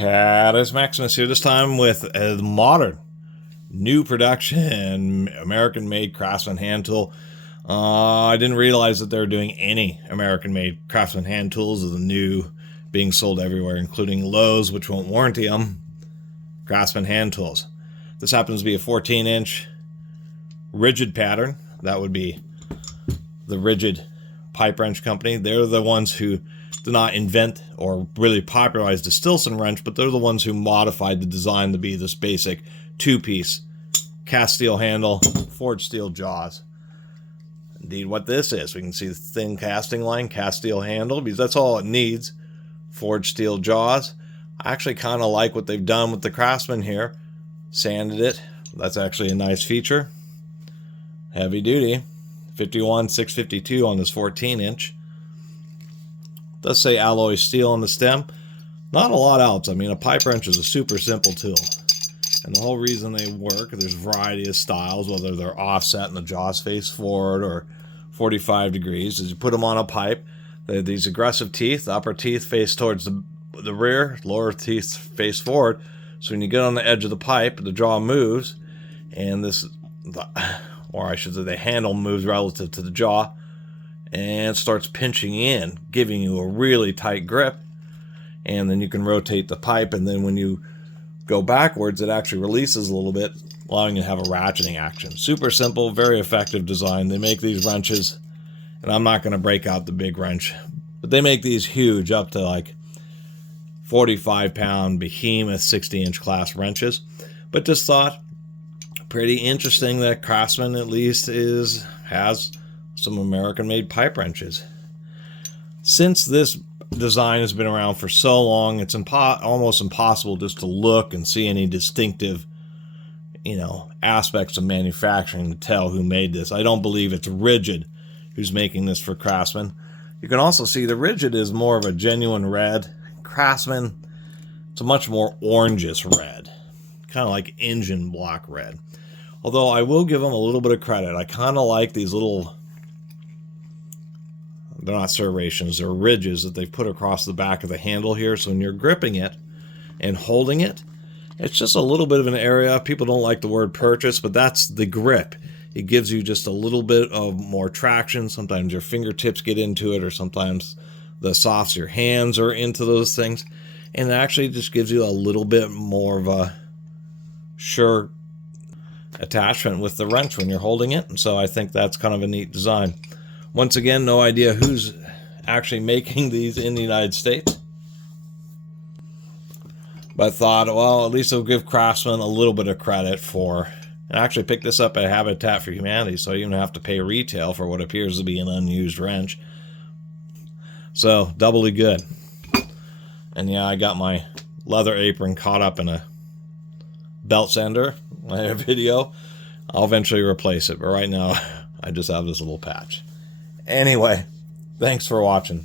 Catus Maximus here, this time with a modern, new production, American-made Craftsman hand tool. I didn't realize that they were doing any American-made Craftsman hand tools of the new being sold everywhere, including Lowe's, which won't warranty them, Craftsman hand tools. This happens to be a 14-inch rigid pattern. That would be the Rigid Pipe Wrench Company. They're the ones who did not invent or really popularize the Stilson wrench, but they're the ones who modified the design to be this basic two-piece cast steel handle, forged steel jaws. Indeed, what this is, we can see the thin casting line, cast steel handle, because that's all it needs. Forged steel jaws. I actually kind of like what they've done with the Craftsman here. Sanded it. That's actually a nice feature. Heavy duty. 51/652 on this 14-inch. Does say alloy steel on the stem. Not a lot else. I mean, a pipe wrench is a super simple tool. And the whole reason they work, there's a variety of styles, whether they're offset and the jaws face forward or 45 degrees, is you put them on a pipe. They have these aggressive teeth. The upper teeth face towards the rear, lower teeth face forward. So when you get on the edge of the pipe, the jaw moves, and this, or I should say the handle moves relative to the jaw, and starts pinching in, giving you a really tight grip. And then you can rotate the pipe, and then when you go backwards, it actually releases a little bit, allowing you to have a ratcheting action. Super simple, very effective design. They make these wrenches, and I'm not going to break out the big wrench, but they make these huge, up to like 45-pound behemoth 60-inch class wrenches. But just thought, pretty interesting that Craftsman at least has some American-made pipe wrenches. Since this design has been around for so long, it's almost impossible just to look and see any distinctive, aspects of manufacturing to tell who made this. I don't believe it's Rigid who's making this for Craftsman. You can also see the Rigid is more of a genuine red. Craftsman, it's a much more orangish red, kind of like engine block red. Although I will give them a little bit of credit. I kind of like these little, they're not serrations, they're ridges that they've put across the back of the handle here. So when you're gripping it and holding it, it's just a little bit of an area. People don't like the word purchase, but that's the grip. It gives you just a little bit of more traction. Sometimes your fingertips get into it, or sometimes the softs of your hands are into those things. And it actually just gives you a little bit more of a sure attachment with the wrench when you're holding it. And so I think that's kind of a neat design. Once again, no idea who's actually making these in the United States. But thought, well, at least I'll give Craftsman a little bit of credit for... I actually picked this up at Habitat for Humanity, so you don't have to pay retail for what appears to be an unused wrench. So, doubly good. And yeah, I got my leather apron caught up in a belt sander. I had a video. I'll eventually replace it, but right now I just have this little patch. Anyway, thanks for watching.